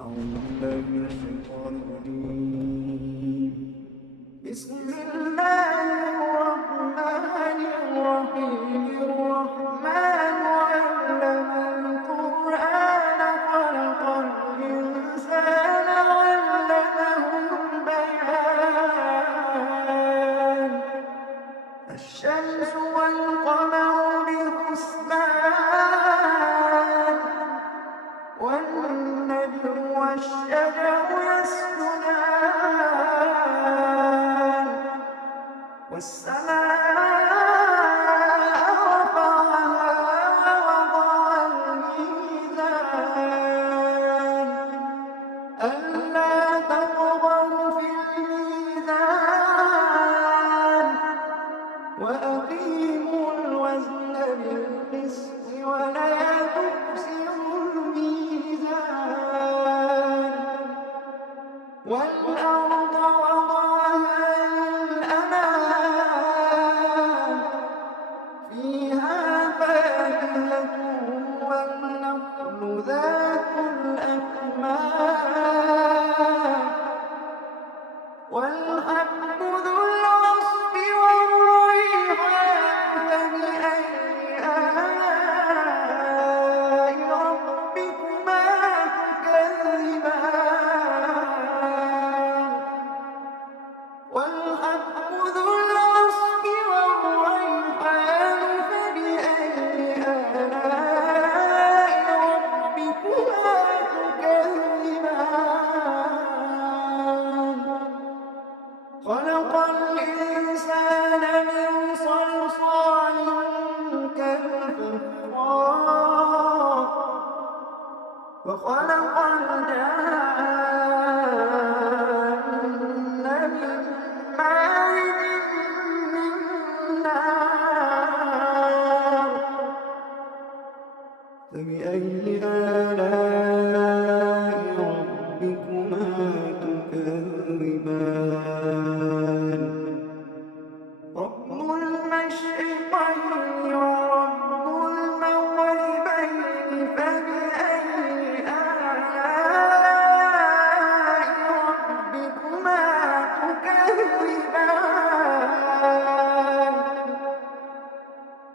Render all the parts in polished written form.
أعوذ بالله من الشيطان الرجيم. بسم الله الرحمن الرحيم. الرحمن علم القرآن خلق الإنسان علمه البيان. الشمس والقمر بحسبان والنجم والشجر يسجدان والسماء رفعها ووضع الميزان ألا تطغوا في الميزان وأقيموا الوزن بالقسط ولا تخسروا الميزان والأرض وضعها للأنام فيها فاكهة والنخل ذات الأكمام والحب ذو العصف والريحان فبأي آلاء ربكما تكذبان والحب ذو العصف والريحان فبأي آلاء ربكما تكذبان خلق الإنسان من صلصال كالفخار وخلق الجن من مارج من نار فبأي آلاء ربكما تكذبان رب المشرقين ورب المغربين فبأي آلاء ربكما تكذبان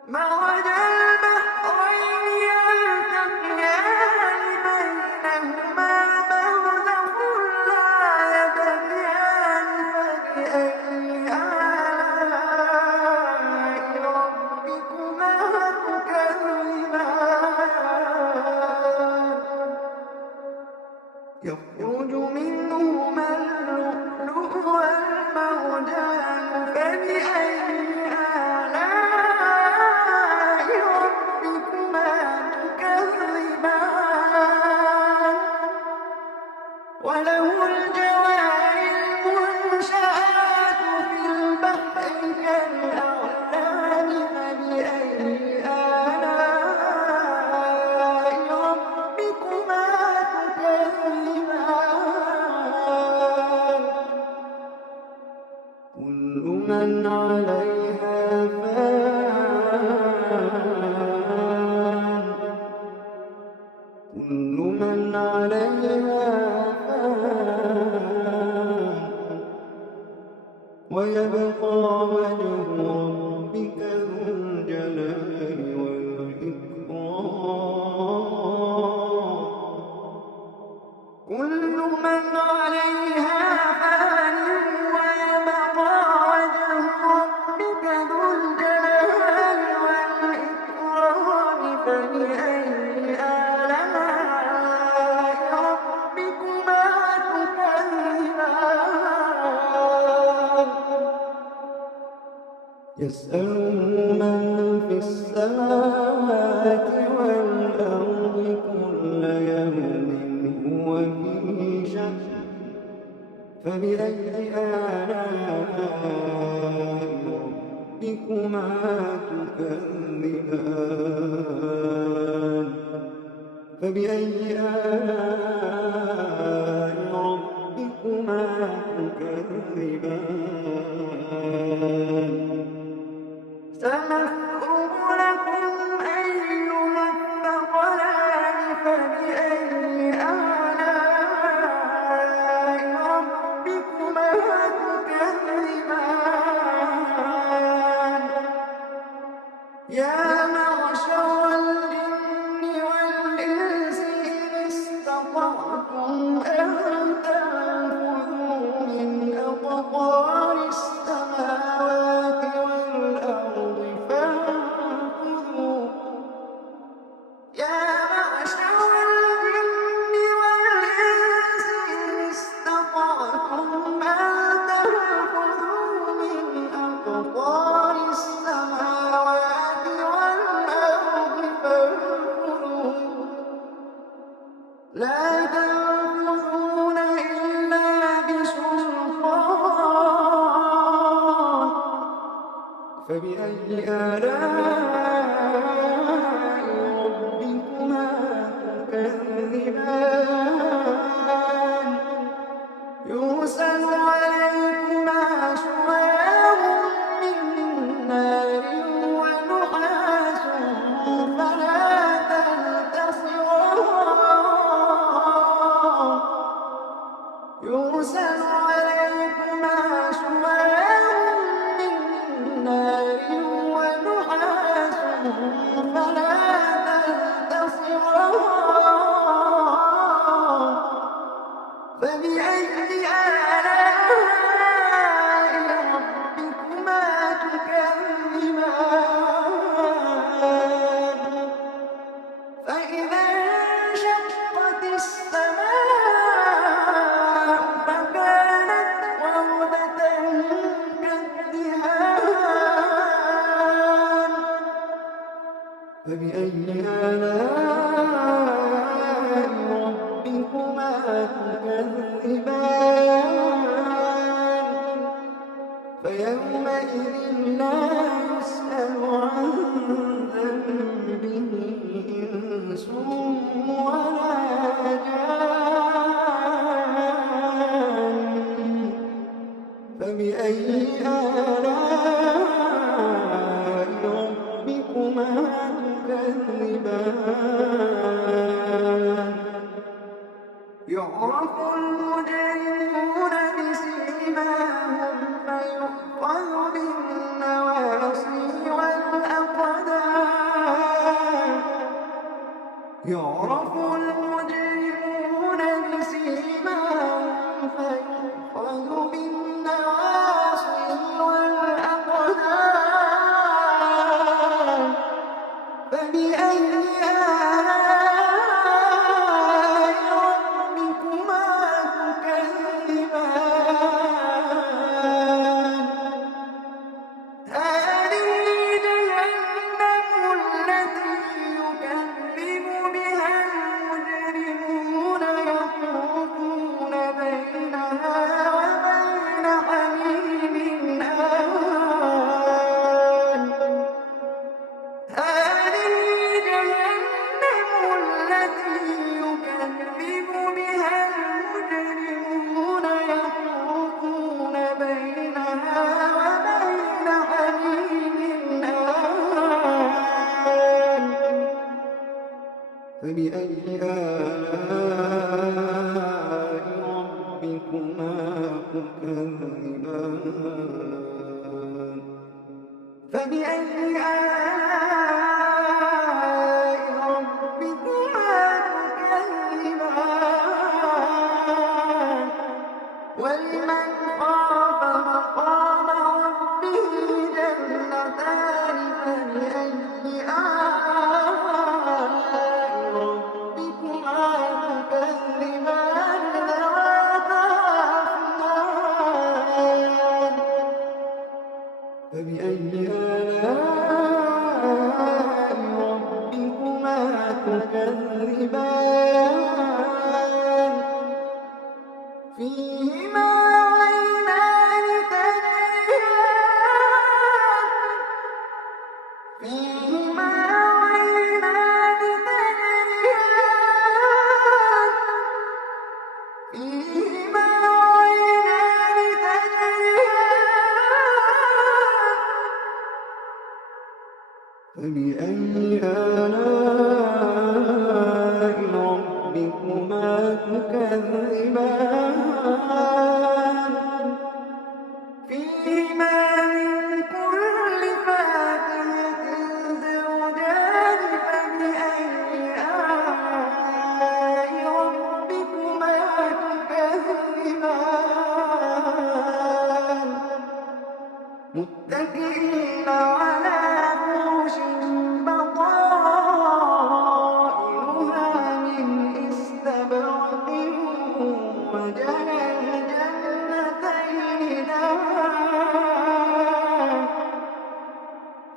مرج البحرين يلتقيان بينهما برزخ لا يبغيان فبأي آلاء ربكما تكذبان يخرج منهما اللؤلؤ والمرجان فبأي آلاء ربكما تكذبان وله الجوار المنشآت في البحر كالأعلام فبأي آلاء ربكما تكذبان كل من عليها فان كل من عليها فان ويبقى وجه ربك ذو الجلال والإكرام كل من عليها فان ويبقى وجه ربك ذو الجلال والإكرام فبأي آلاء ربكما تكذبان يسأله من في السماوات والأرض كل يوم هو في شأن فبأي آلاء ربكما تكذبان فبأي آلاء ربكما تكذبان سنفرغ لكم أيها الثقلان فبأي آلاء استطعتم أن تنفذوا من أقطار السماوات والأرض فانفذوا يا معشر الجن والإنس إن استطعتم أن تنفذوا من أقطار السماوات والأرض فانفذوا لا تنفذون إلا بسلطان فبأي آلاء ربكما تكذبان يرسل عليكما شواظ من نار ونحاس فلا تنتصران يرسل عليكما شواظ من نار ونحاس فلا تنتصران فبأي آلاء ربكما تكذبان فإذا انشقت السماء فكانت وردة كالدهان فبأي آلاء ربكما تكذبان فيومئذ لا يسأل عن ذنبه إنس ولا جان فبأي آلاء ربكما تكذبان يعرف المجرمون بسيماهم فيؤخذ بالنواصي والأقدام يعرف المجرمون بسيماهم فيؤخذ بالنواصي والأقدام فبأي آلاء ربكما تكذبان هذه جهنم التي يكذب بها المجرمون يطوفون بينها وبين حميم آن هذه جهنم التي يكذب بها المجرمون يطوفون بينها وبين حميم آن فبأي آلاء ربكما تكذبان فبأي آلاء ربكما تكذبان ولمن خاف مقام ربه جنتان فبأي آلاء ربكما تكذبان ذواتا أفنان فبأي آلاء ربكما تكذبان فيهما عينان تجريان فيهما عينان تجريان فيهما عينان تجريان فبأي آلاء ربكما تكذبان فيهما من كل فاكهة زوجان فبأي آلاء الجنتين دان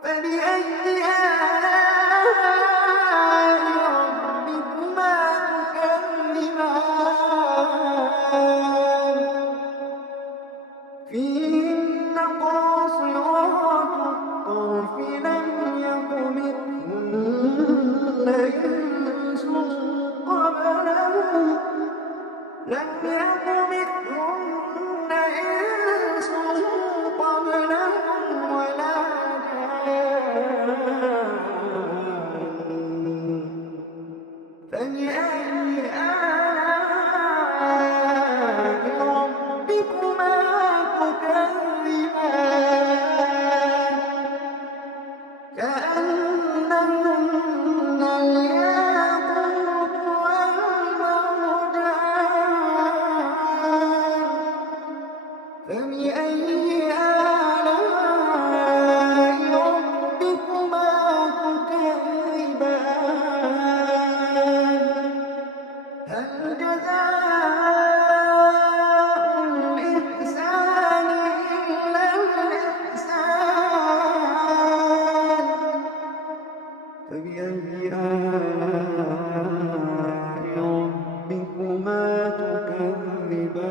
فبأي آلاء ربكما تكذبان فيهن قاصرات الطرف لم يطمثهن إنس قبلهم ولا جان فبأي آلاء ربكما تكذبان كأنهن الياقوت والمرجان فبأي آلاء ربكما تكذبان هل جزاء الإحسان إلا الإحسان فبأي آلاء ربكما تكذبان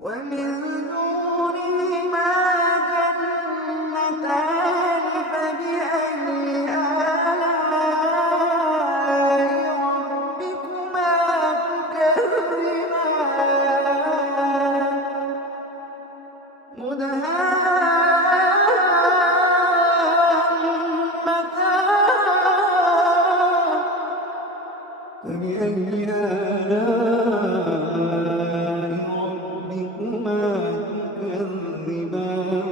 ومن دونهما جنتان فبأي آلاء ربكما تكذبان مدهامتان فبأي آلاء ربكما تكذبان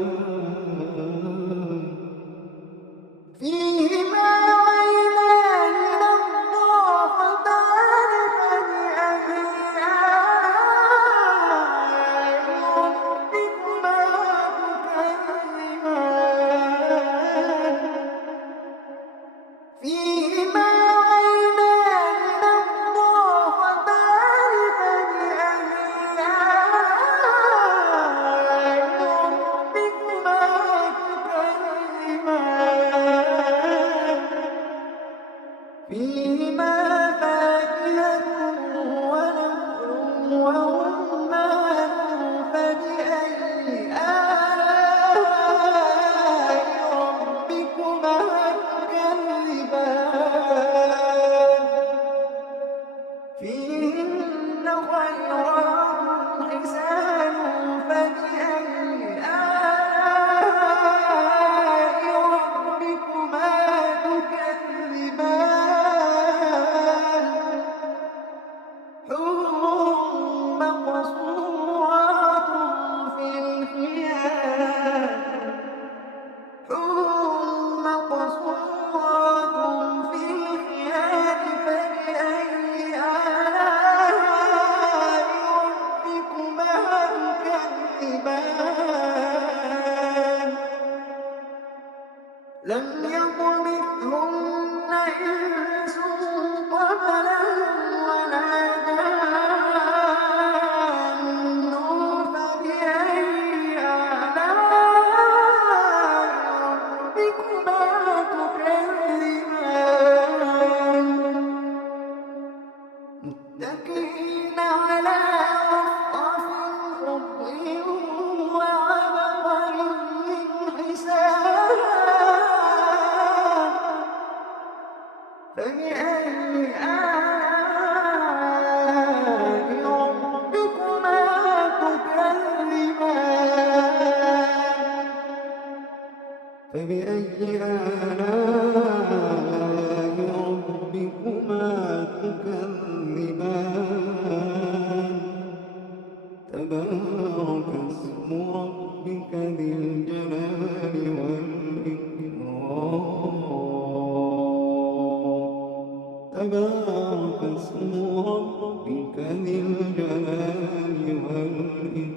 فيهما عينان نضاختان فبأي آلاء ربكما تكذبان فيهما عينان نضاختان فبأي آلاء ربكما تكذبان فيهما فاكهة ونخل ورمان فبأي آلاء ربكما تكذبان فيهن خيرات حسان فبأي آلاء ربكما تكذبان حور مقصورات في الخيام حور مقصورات في الخيام فبأي آلاء ربكما تكذبان لم يطمثهن إنس قبلهم ولا جان فبأي آلاء ربكما تكذبان متكئين على رفرف خضر وعبقري حسان فبأي آلاء ربكما تكذبان فبأي آلاء ربكما تكذبان تبارك اسم ربك ذي الجلال والإكرام تبارك اسم ربك ذي الجلال والإكرام